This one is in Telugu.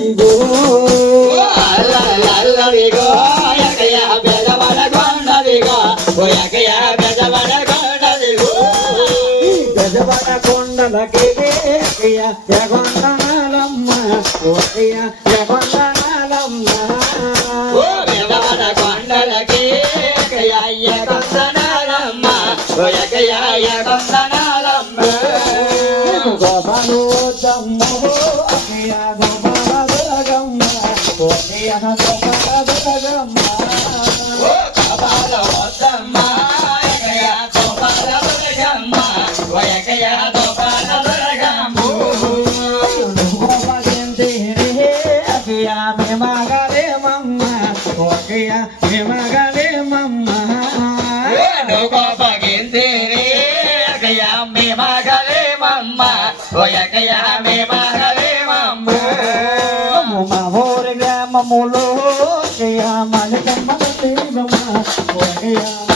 కొండదిగో అల్లదిగో ఎక్కయ్య Bezawada కొండదిగో ఎక్కయ్య Bezawada కొండదిగో Bezawada కొండలకి ఎక్కయ్య ఎగొందనాలమ్మ ఎక్కయ్య ఎగొందనాలమ్మ Bezawada కొండలకి ఎక్కయ్య ఎగొందనాలమ్మ ఎక్కయ్య ఎగొందనాలమ్మ గోపాలు Damma ఎక్కయ్య Gopala Durgamma ఎక్కయ్య Gopala Durgamma Gopala Damma ఎక్కయ్య Gopala Durgamma ఎక్కయ్య Gopala Durgamma me magale mamma, okia me magale mamma. No papa gendere, kaya me magale mamma, oya kaya me magale mamma. Mama hore gama mulo, kaya malika malati mamma, oya.